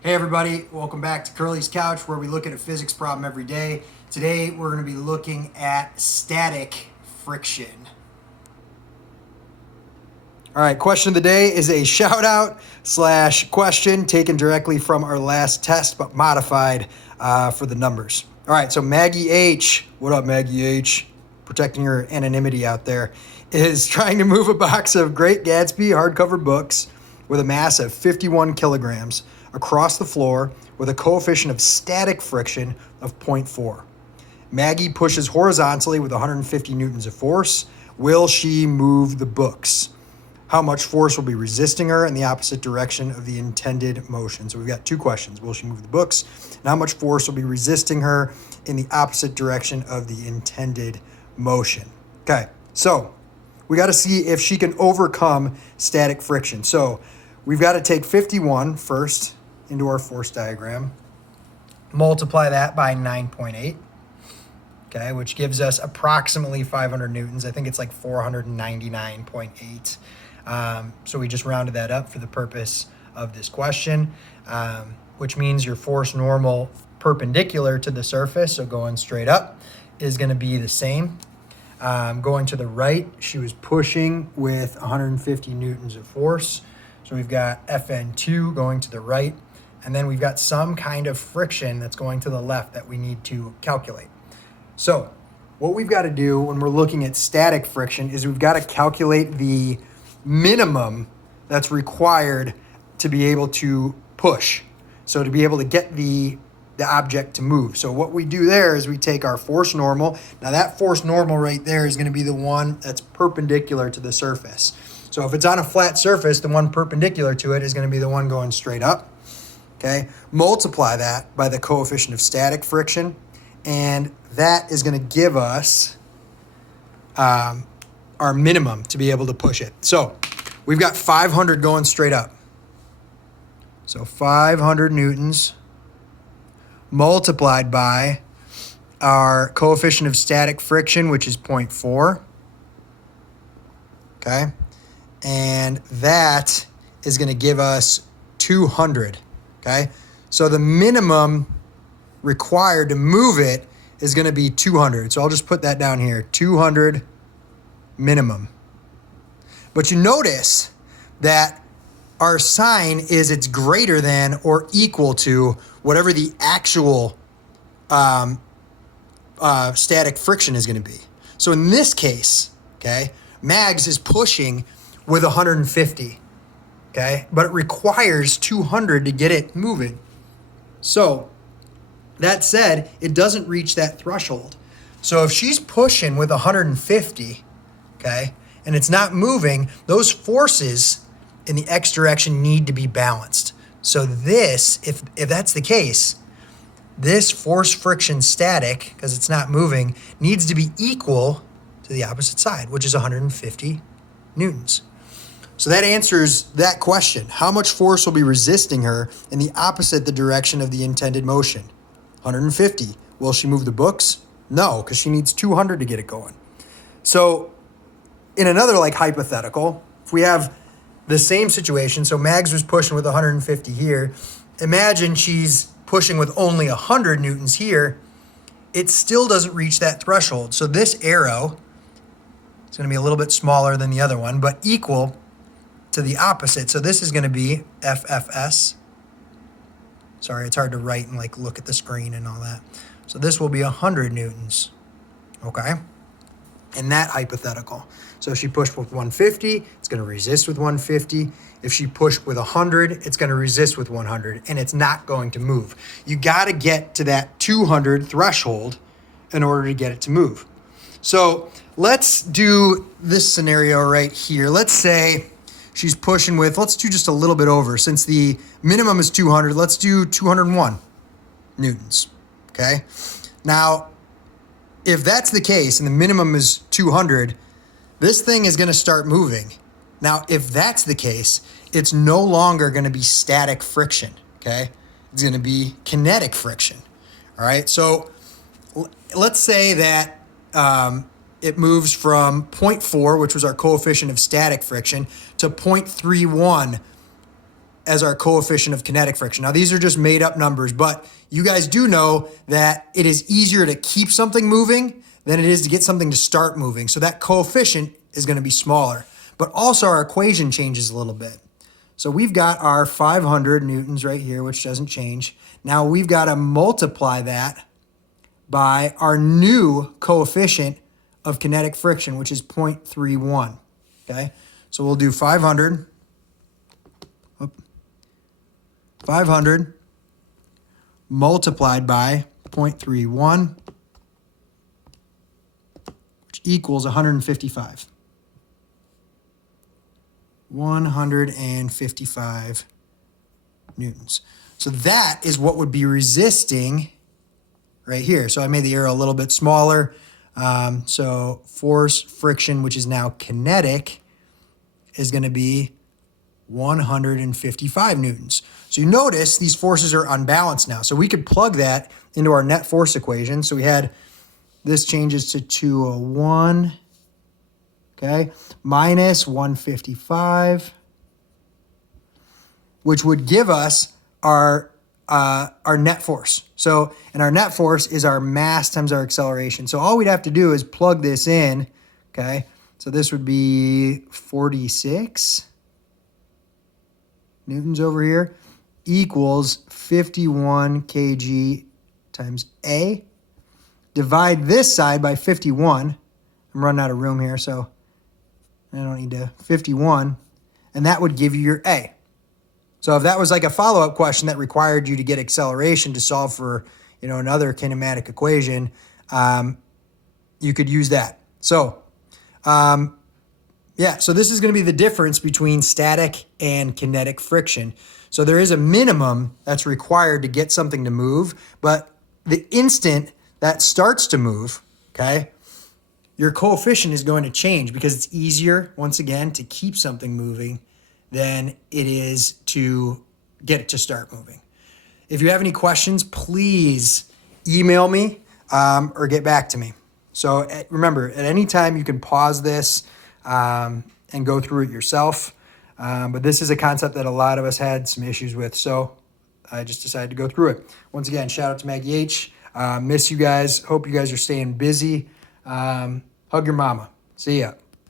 Hey everybody, welcome back to Curley's Couch where we look at a physics problem every day. Today we're going to be looking at static friction. All right, question of the day is a shout out / question taken directly from our last test but modified for the numbers. All right, so Maggie H, what up Maggie H, protecting her anonymity out there, is trying to move a box of Great Gatsby hardcover books with a mass of 51 kilograms across the floor with a coefficient of static friction of 0.4. Maggie pushes horizontally with 150 newtons of force. Will she move the books? How much force will be resisting her in the opposite direction of the intended motion? So we've got two questions. Will she move the books? And how much force will be resisting her in the opposite direction of the intended motion? Okay, so we got to see if she can overcome static friction. So we've got to take 51 first into our force diagram, multiply that by 9.8, okay, which gives us approximately 500 newtons. I think it's like 499.8. So we just rounded that up for the purpose of this question, which means your force normal perpendicular to the surface, so going straight up, is going to be the same. Going to the right, she was pushing with 150 newtons of force. So we've got Fn2 going to the right, and then we've got some kind of friction that's going to the left that we need to calculate. So what we've got to do when we're looking at static friction is we've got to calculate the minimum that's required to be able to push. So to be able to get the object to move. So what we do there is we take our force normal. Now that force normal right there is going to be the one that's perpendicular to the surface. So if it's on a flat surface, the one perpendicular to it is going to be the one going straight up. Okay, multiply that by the coefficient of static friction, and that is going to give us our minimum to be able to push it. So we've got 500 going straight up. So 500 newtons multiplied by our coefficient of static friction, which is 0.4. Okay, and that is going to give us 200. Okay, so the minimum required to move it is going to be 200. So I'll just put that down here, 200 minimum. But you notice that our sign is it's greater than or equal to whatever the actual static friction is going to be. So in this case, okay, Mags is pushing with 150. Okay, but it requires 200 to get it moving. So that said, it doesn't reach that threshold. So if she's pushing with 150, okay, and it's not moving, those forces in the x direction need to be balanced. So this, if that's the case, this force friction static, because it's not moving, needs to be equal to the opposite side, which is 150 newtons. So that answers that question. How much force will be resisting her in the opposite the direction of the intended motion? 150. Will she move the books? No, because she needs 200 to get it going. So in another hypothetical, if we have the same situation, so Mags was pushing with 150 here, imagine she's pushing with only 100 newtons here, it still doesn't reach that threshold. So this arrow is going to be a little bit smaller than the other one, but equal to the opposite. So this is going to be FFS. Sorry, it's hard to write and look at the screen and all that. So this will be 100 newtons, okay? In that hypothetical. So if she pushed with 150, it's going to resist with 150. If she pushed with 100, it's going to resist with 100, and it's not going to move. You got to get to that 200 threshold in order to get it to move. So let's do this scenario right here. Let's say she's pushing with, let's do just a little bit over. Since the minimum is 200, let's do 201 newtons, okay? Now, if that's the case and the minimum is 200, this thing is going to start moving. Now, if that's the case, it's no longer going to be static friction, okay? It's going to be kinetic friction, all right? So let's say that it moves from 0.4, which was our coefficient of static friction, to 0.31 as our coefficient of kinetic friction. Now, these are just made up numbers, but you guys do know that it is easier to keep something moving than it is to get something to start moving. So that coefficient is going to be smaller. But also our equation changes a little bit. So we've got our 500 newtons right here, which doesn't change. Now we've got to multiply that by our new coefficient of kinetic friction, which is 0.31, okay? So we'll do 500 multiplied by 0.31, which equals 155. 155 newtons. So that is what would be resisting right here. So I made the arrow a little bit smaller. So force friction, which is now kinetic, is going to be 155 newtons. So you notice these forces are unbalanced now. So we could plug that into our net force equation. So we had this changes to 201, okay, minus 155, which would give us our net force. So, and our net force is our mass times our acceleration. So all we'd have to do is plug this in, okay? So this would be 46 newtons over here equals 51 kg times A. Divide this side by 51. I'm running out of room here, so I don't need to, 51. And that would give you your A. So if that was like a follow-up question that required you to get acceleration to solve for, another kinematic equation, you could use that. So, so this is going to be the difference between static and kinetic friction. So there is a minimum that's required to get something to move, but the instant that starts to move, okay, your coefficient is going to change because it's easier, once again, to keep something moving than it is to get it to start moving. If you have any questions, please email me or get back to me. So remember, at any time you can pause this and go through it yourself. But this is a concept that a lot of us had some issues with, so I just decided to go through it. Once again, shout out to Maggie H. Miss you guys. Hope you guys are staying busy. Hug your mama. See ya.